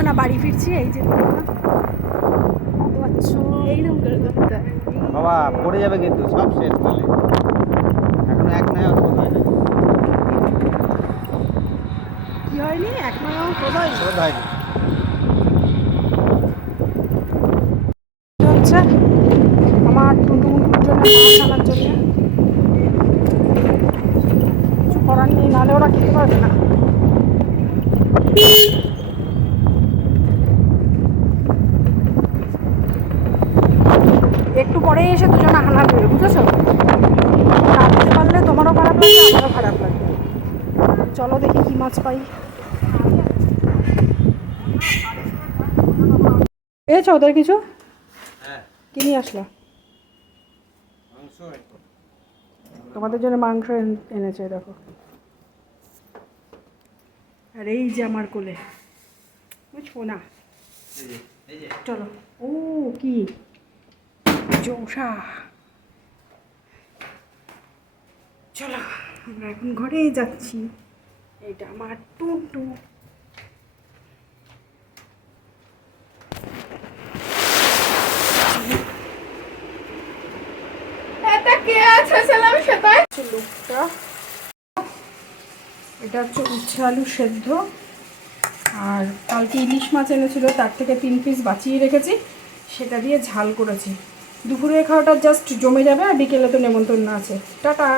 দুজনা বাড়ি ফিরছি। এই যে এইরকম করে করতে হয়। বাবা পড়ে যাবে কিন্তু সব শেষ তাহলে এখনো এক নয় শোধ হয় না কি হয়নি এক নয় শোধ হয়নি শোধ হয়নি হচ্ছে আমার টুনটুমুর জন্য মাছ আনার জন্য কিছু করার নেই, নাহলে ওরা খেতে পারবে না। একটু পরে এসে দুজনে হানা দেবে, বুঝেছো? না দিতে পারলে তোমারও খারাপ লাগবে, আমারও খারাপ লাগবে। চলো দেখি কি মাছ পাই। পেয়েছো ওদের কিছু? হ্যাঁ কি নিয়ে আসলো? মাংস তোমাদের জন্য মাংস এনেছে, দেখো। আর এই যে আমার কোলে বুঝবো না। চলো। ও কি চৌষা। চলো আমরা এখন ঘরে যাচ্ছি। এটা আমার টুনটু। লুকটা এটা হচ্ছে উচ্ছে আলু সেদ্ধ, আর কালকে ইলিশ মাছ এনেছিল, তার থেকে 3 পিস বাঁচিয়ে রেখেছি, সেটা দিয়ে ঝাল করেছি। দুপুরে খাওয়াটা জাস্ট জমে যাবে, আর বিকেলে তো নেমন্তন্ন আছে। টাটা।